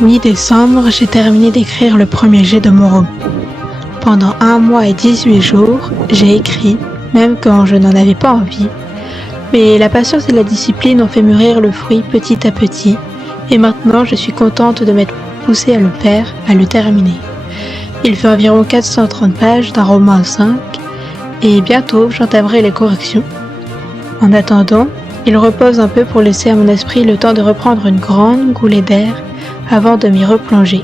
Mi-décembre, j'ai terminé d'écrire le premier jet de mon roman. Pendant 1 mois et 18 jours, j'ai écrit, même quand je n'en avais pas envie. Mais la patience et la discipline ont fait mûrir le fruit petit à petit, et maintenant je suis contente de m'être poussée à le faire, à le terminer. Il fait environ 430 pages d'un roman à 5, et bientôt j'entamerai les corrections. En attendant, il repose un peu pour laisser à mon esprit le temps de reprendre une grande goulée d'air avant de m'y replonger.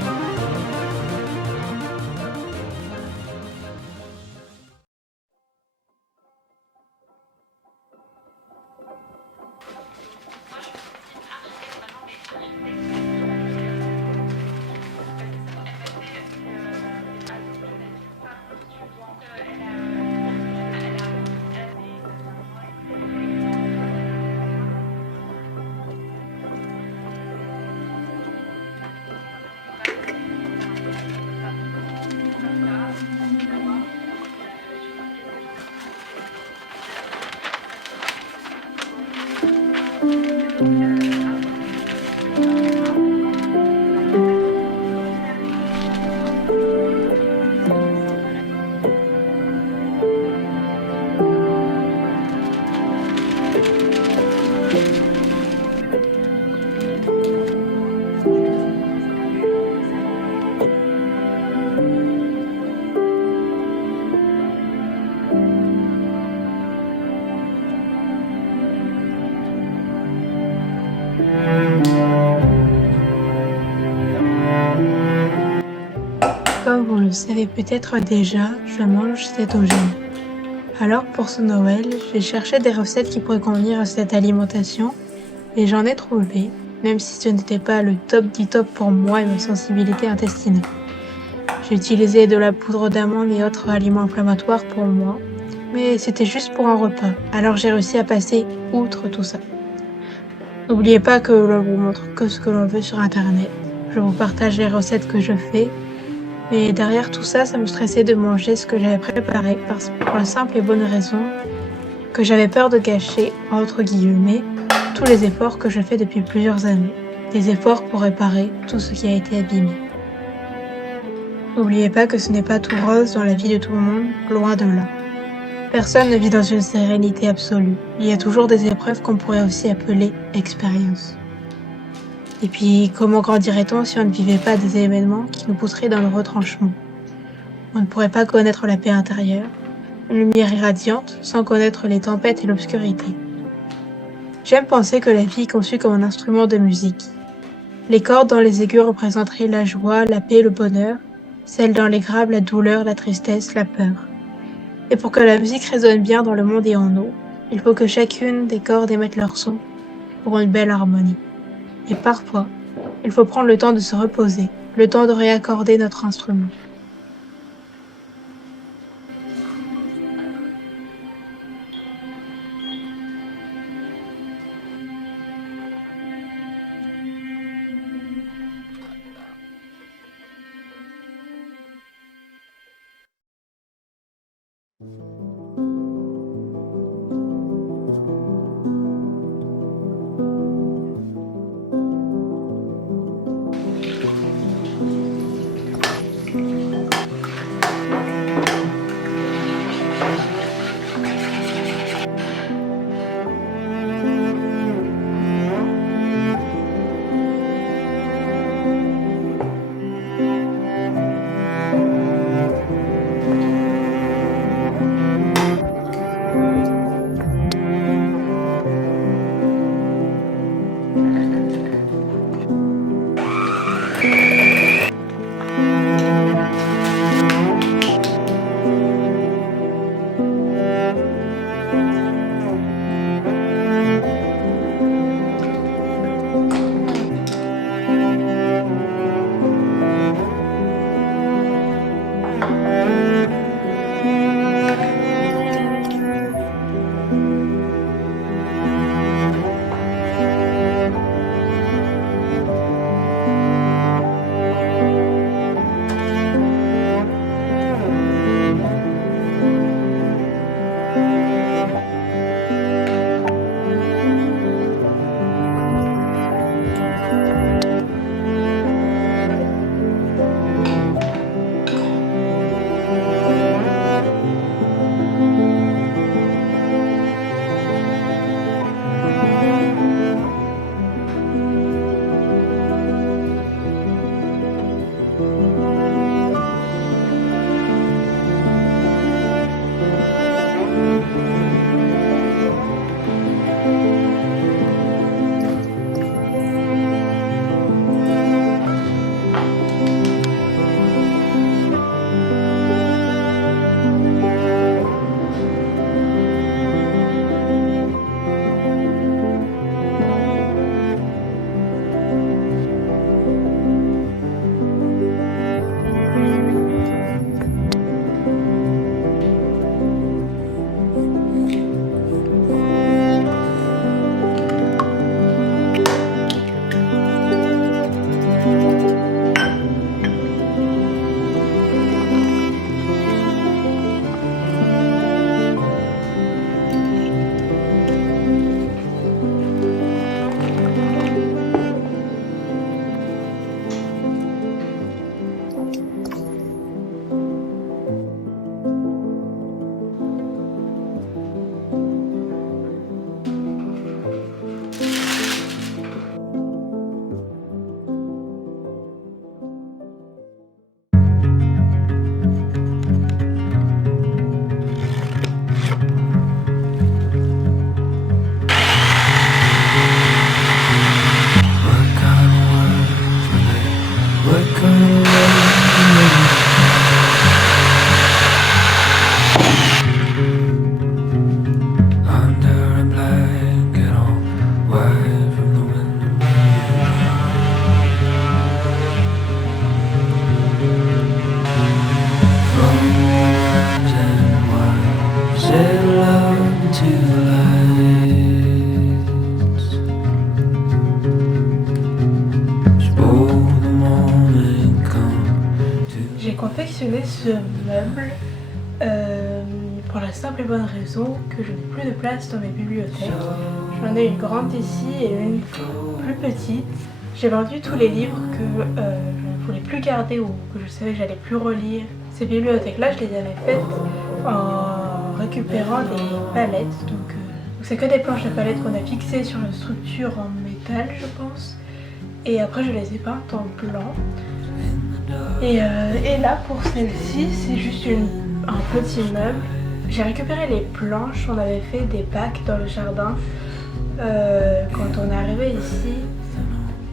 Comme vous le savez peut-être déjà, je mange cétogène. Alors pour ce Noël, j'ai cherché des recettes qui pourraient convenir à cette alimentation et j'en ai trouvé, même si ce n'était pas le top du top pour moi et ma sensibilité intestinale. J'ai utilisé de la poudre d'amande et autres aliments inflammatoires pour moi, mais c'était juste pour un repas, alors j'ai réussi à passer outre tout ça. N'oubliez pas que l'on vous montre que ce que l'on veut sur internet. Je vous partage les recettes que je fais. Mais derrière tout ça, ça me stressait de manger ce que j'avais préparé pour la simple et bonne raison que j'avais peur de gâcher, entre guillemets, tous les efforts que je fais depuis plusieurs années. Des efforts pour réparer tout ce qui a été abîmé. N'oubliez pas que ce n'est pas tout rose dans la vie de tout le monde, loin de là. Personne ne vit dans une sérénité absolue. Il y a toujours des épreuves qu'on pourrait aussi appeler expériences. Et puis, comment grandirait-on si on ne vivait pas des événements qui nous pousseraient dans le retranchement? On ne pourrait pas connaître la paix intérieure, une lumière irradiante, sans connaître les tempêtes et l'obscurité. J'aime penser que la vie est conçue comme un instrument de musique. Les cordes dans les aigus représenteraient la joie, la paix, le bonheur, celles dans les graves, la douleur, la tristesse, la peur. Et pour que la musique résonne bien dans le monde et en nous, il faut que chacune des cordes émette leur son pour une belle harmonie. Et parfois, il faut prendre le temps de se reposer, le temps de réaccorder notre instrument. Under a blanket all white from the wind from orange and white sail up to lights. Spoke the morning come to J'ai confectionné ce meuble pour la simple et bonne raison que je n'ai plus de place dans mes bibliothèques. J'en ai une grande ici et une plus petite. J'ai vendu tous les livres que je ne voulais plus garder ou que je savais que j'allais plus relire. Ces bibliothèques-là, je les avais faites en récupérant des palettes. Donc c'est que des planches de palettes qu'on a fixées sur une structure en métal, je pense. Et après, je les ai peintes en blanc. Et là, pour celle-ci, c'est juste un petit meuble. J'ai récupéré les planches, on avait fait des bacs dans le jardin quand on est arrivé ici.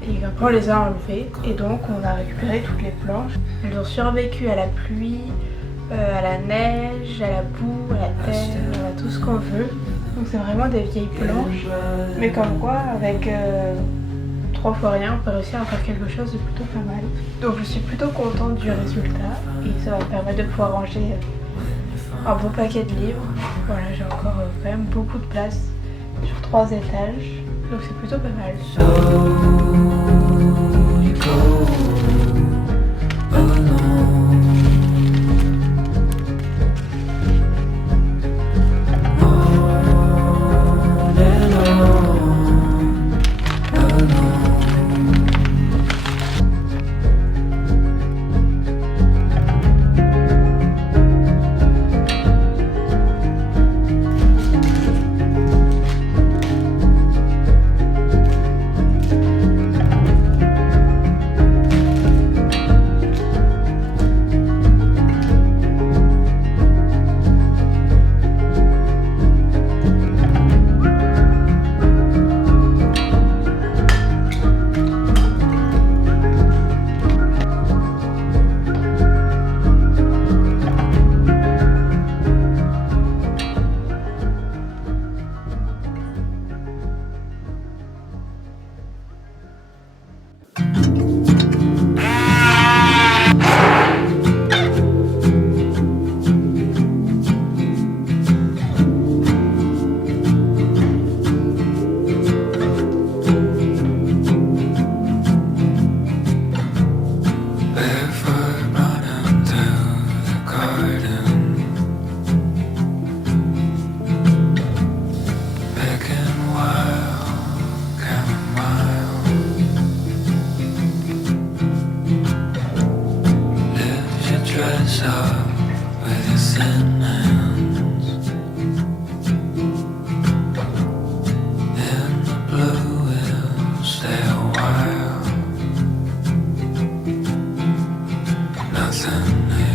Et après, on les a enlevées et donc on a récupéré toutes les planches. Elles ont survécu à la pluie, à la neige, à la boue, à la terre, à tout ce qu'on veut. Donc c'est vraiment des vieilles planches. Mais comme quoi, avec 3 fois rien, on peut réussir à faire quelque chose de plutôt pas mal. Donc je suis plutôt contente du résultat et ça va me permettre de pouvoir ranger un beau paquet de livres. Voilà, j'ai encore quand même beaucoup de place sur 3 étages, donc c'est plutôt pas mal. you go alone. On and on, alone. Dress up with your thin hands in the blue, will stay a while. Nothing